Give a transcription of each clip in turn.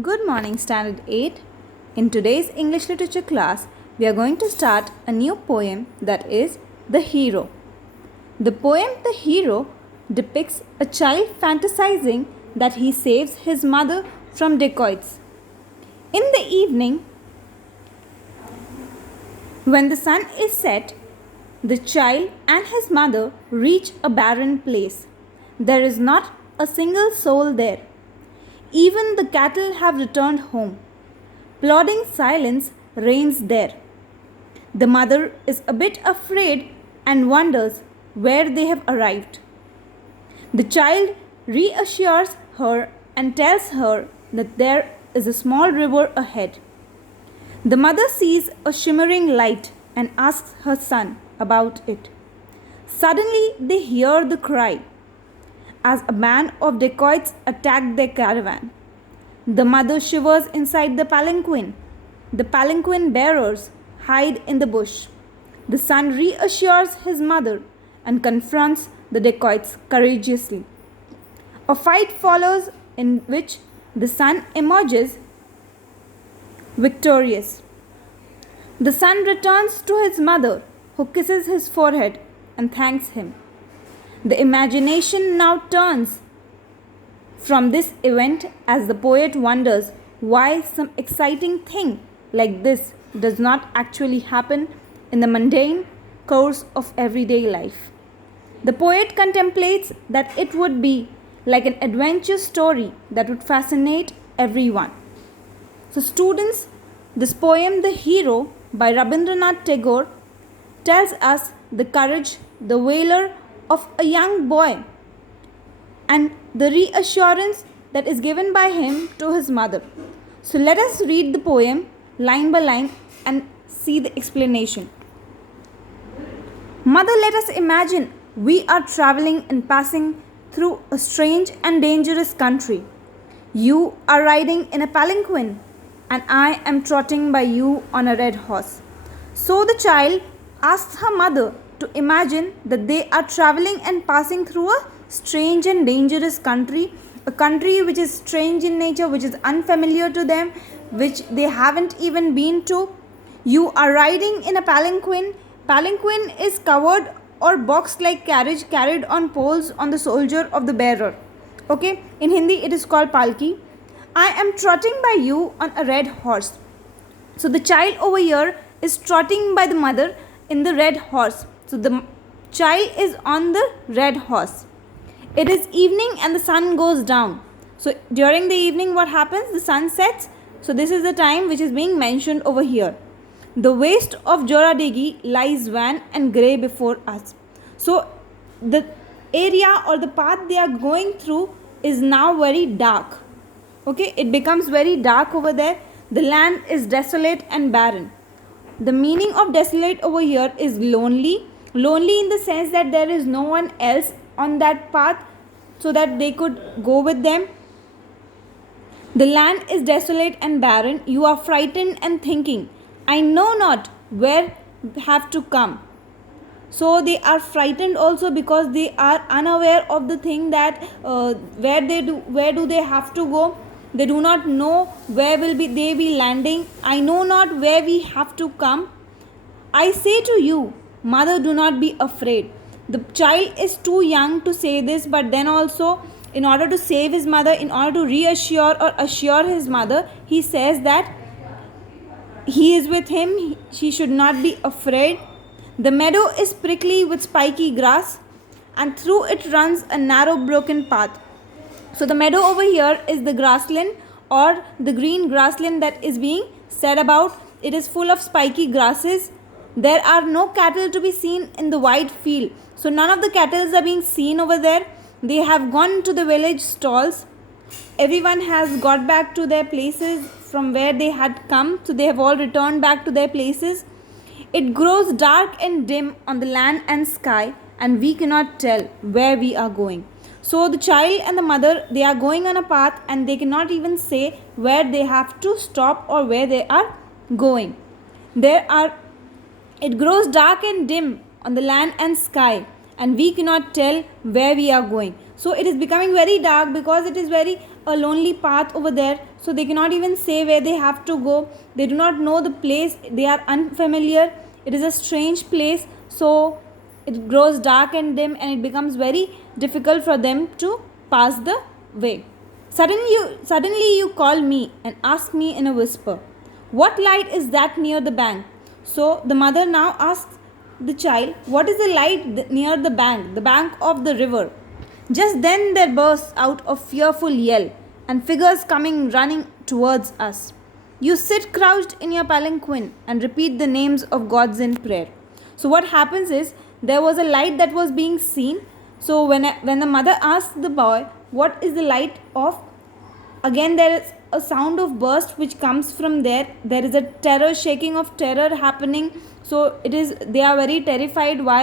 Good morning, Standard 8. In today's English literature class, we are going to start a new poem that is The Hero. The poem The Hero depicts a child fantasizing that he saves his mother from dacoits. In the evening, when the sun is set, the child and his mother reach a barren place. There is not a single soul there. Even the cattle have returned home. Plodding silence reigns there. The mother is a bit afraid and wonders where they have arrived. The child reassures her and tells her that there is a small river ahead. The mother sees a shimmering light and asks her son about it. Suddenly they hear the cry as a band of dacoits attack their caravan. The mother shivers inside the palanquin. The palanquin bearers hide in the bush. The son reassures his mother and confronts the dacoits courageously. A fight follows in which the son emerges victorious. The son returns to his mother, who kisses his forehead and thanks him. The imagination now turns from this event as the poet wonders why some exciting thing like this does not actually happen in the mundane course of everyday life. The poet contemplates that it would be like an adventure story that would fascinate everyone. So students, this poem The Hero by Rabindranath Tagore tells us the courage, the valor of a young boy and the reassurance that is given by him to his mother. So let us read the poem line by line and see the explanation. Mother, let us imagine we are traveling and passing through a strange and dangerous country. You are riding in a palanquin and I am trotting by you on a red horse. So the child asks her mother to imagine that they are traveling and passing through a strange and dangerous country, a country which is strange in nature, which is unfamiliar to them, which they haven't even been to. You are riding in a palanquin. Palanquin is covered or box-like carriage carried on poles on the shoulder of the bearer. Okay, in Hindi it is called palki. I am trotting by you on a red horse. So the child over here is trotting by the mother in the red horse. So the child is on the red horse. It is evening and the sun goes down. So during the evening what happens? The sun sets. So this is the time which is being mentioned over here. The waste of Joradegi lies wan and grey before us. So the area or the path they are going through is now very dark. Okay, it becomes very dark over there. The land is desolate and barren. The meaning of desolate over here is lonely. Lonely in the sense that there is no one else on that path so that they could go with them. The land is desolate and barren. You are frightened and thinking, I know not where have to come. So they are frightened also because they are unaware of the thing that where do they have to go. They do not know where will they be landing. I know not where we have to come. I say to you, mother, do not be afraid. The child is too young to say this, but then also in order to save his mother, in order to reassure or assure his mother, he says that he is with him, she should not be afraid. The meadow is prickly with spiky grass and through it runs a narrow broken path. So the meadow over here is the grassland or the green grassland that is being said about. It is full of spiky grasses. There are no cattle to be seen in the wide field. So none of the cattle are being seen over there. They have gone to the village stalls. Everyone has got back to their places from where they had come. So they have all returned back to their places. It grows dark and dim on the land and sky and we cannot tell where we are going. So the child and the mother, they are going on a path and they cannot even say where they have to stop or where they are going. It grows dark and dim on the land and sky and we cannot tell where we are going. So it is becoming very dark because it is very a lonely path over there, so they cannot even say where they have to go. They do not know the place, they are unfamiliar. It is a strange place, so it grows dark and dim, and it becomes very difficult for them to pass the way. Suddenly you call me and ask me in a whisper, "What light is that near the bank?" So the mother now asks the child, "What is the light near the bank of the river?" Just then there bursts out a fearful yell, and figures coming running towards us. You sit crouched in your palanquin and repeat the names of gods in prayer. So what happens is, there was a light that was being seen. So when the mother asked the boy, "What is the light of?" Again there is a sound of burst which comes from there. There is a terror, shaking of terror happening. So they are very terrified why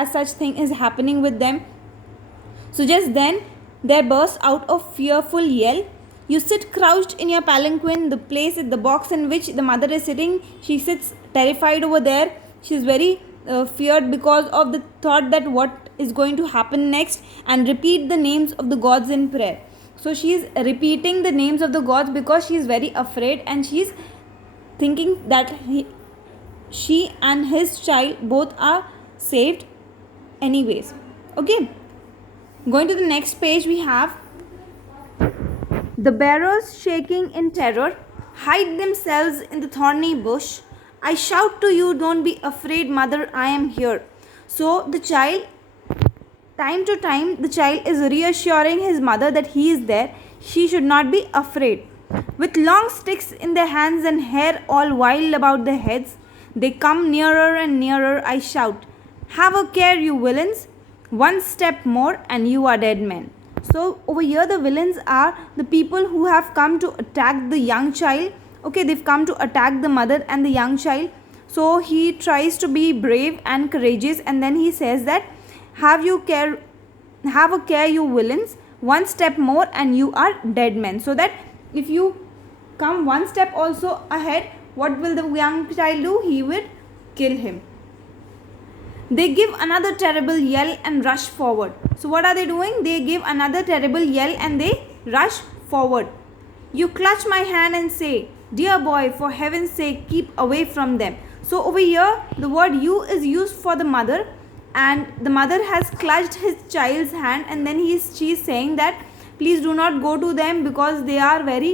as such thing is happening with them. So just then there bursts out a fearful yell. You sit crouched in your palanquin, the box in which the mother is sitting. She sits terrified over there. She is very feared because of the thought that what is going to happen next, and repeat the names of the gods in prayer. So she is repeating the names of the gods because she is very afraid, and she is thinking that she and his child both are saved anyways. Okay, going to the next page, we have the bearers, shaking in terror, hide themselves in the thorny bush. I shout to you, "Don't be afraid, mother, I am here." So the child, time to time, the child is reassuring his mother that he is there. She should not be afraid. With long sticks in their hands and hair all wild about their heads, they come nearer and nearer. I shout, "Have a care, you villains. One step more and you are dead men." So over here the villains are the people who have come to attack the young child. Okay, they've come to attack the mother and the young child. So he tries to be brave and courageous, and then he says that, have a care, you villains. One step more and you are dead men. So that if you come one step also ahead, what will the young child do? He will kill him. They give another terrible yell and rush forward. So what are they doing? They give another terrible yell and they rush forward. You clutch my hand and say, "Dear boy, for heaven's sake, keep away from them." So over here the word "you" is used for the mother, and the mother has clutched his child's hand, and then she is saying that please do not go to them because they are very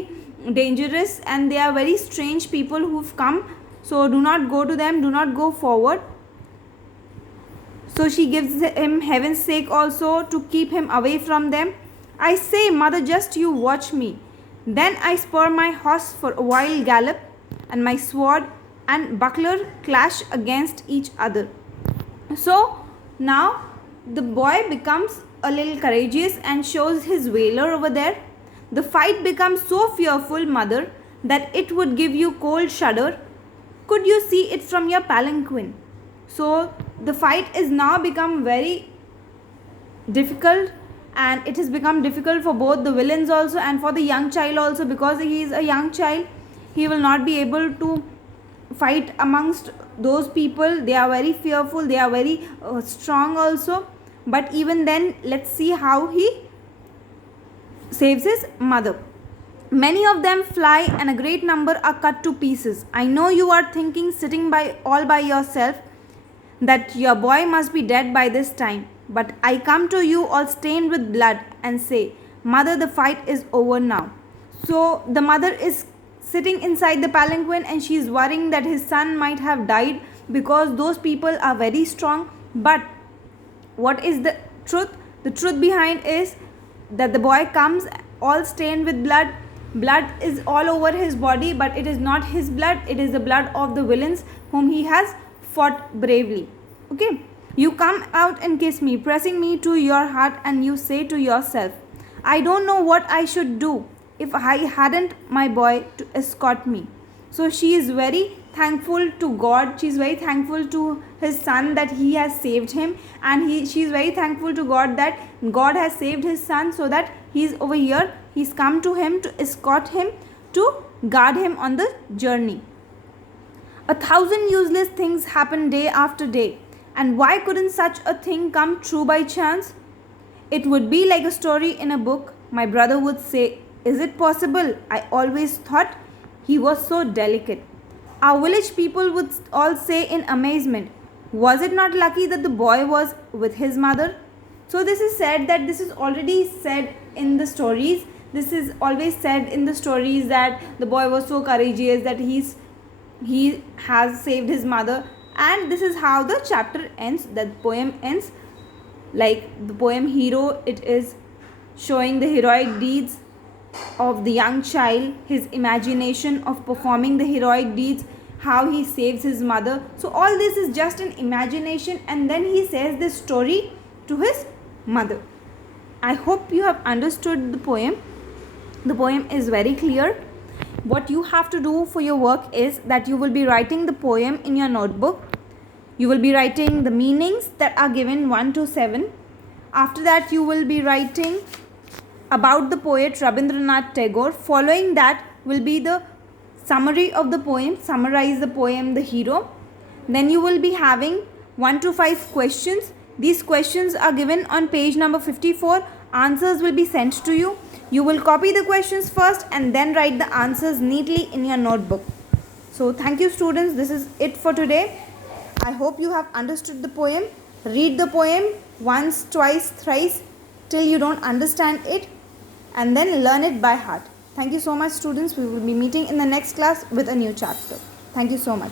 dangerous and they are very strange people who've come. So do not go to them, do not go forward. So she gives him heaven's sake also to keep him away from them. I say, "Mother, just you watch me." Then I spur my horse for a wild gallop, and my sword and buckler clash against each other. So now the boy becomes a little courageous and shows his valor over there. The fight becomes so fearful, mother, that it would give you cold shudder. Could you see it from your palanquin? So the fight is now become very difficult, and it has become difficult for both the villains also and for the young child also, because he is a young child. He will not be able to fight amongst those people. They are very fearful, they are very strong also. But even then, let's see how he saves his mother. Many of them fly and a great number are cut to pieces. I know you are thinking, sitting all by yourself, that your boy must be dead by this time. But I come to you all stained with blood and say, "Mother, the fight is over now." So the mother is sitting inside the palanquin and she is worrying that his son might have died because those people are very strong. But what is the truth? The truth behind is that the boy comes all stained with blood. Blood is all over his body, but it is not his blood. It is the blood of the villains whom he has fought bravely. Okay. You come out and kiss me, pressing me to your heart, and you say to yourself, "I don't know what I should do if I hadn't my boy to escort me." So she is very thankful to God. She is very thankful to his son that he has saved him, and she is very thankful to God that God has saved his son, so that he is over here. He's come to him to escort him, to guard him on the journey. 1,000 useless things happen day after day. And why couldn't such a thing come true by chance? It would be like a story in a book, my brother would say Is it possible? I always thought he was so delicate. Our village people would all say in amazement, was it not lucky that the boy was with his mother? So this is said that this is already said in the stories. This is always said in the stories that the boy was so courageous that he has saved his mother, and this is how the chapter ends, that the poem ends. Like the poem hero, it is showing the heroic deeds of the young child, his imagination of performing the heroic deeds, how he saves his mother. So all this is just an imagination, and then he says this story to his mother. I hope you have understood the poem. The poem is very clear. What you have to do for your work is that you will be writing the poem in your notebook. You will be writing the meanings that are given 1 to 7. After that, you will be writing about the poet Rabindranath Tagore. Following that will be the summary of the poem, summarize the poem, the hero. Then you will be having 1 to 5 questions. These questions are given on page number 54. Answers will be sent to you. You will copy the questions first and then write the answers neatly in your notebook. So thank you, students. This is it for today. I hope you have understood the poem. Read the poem once, twice, thrice till you don't understand it, and then learn it by heart. Thank you so much, students. We will be meeting in the next class with a new chapter. Thank you so much.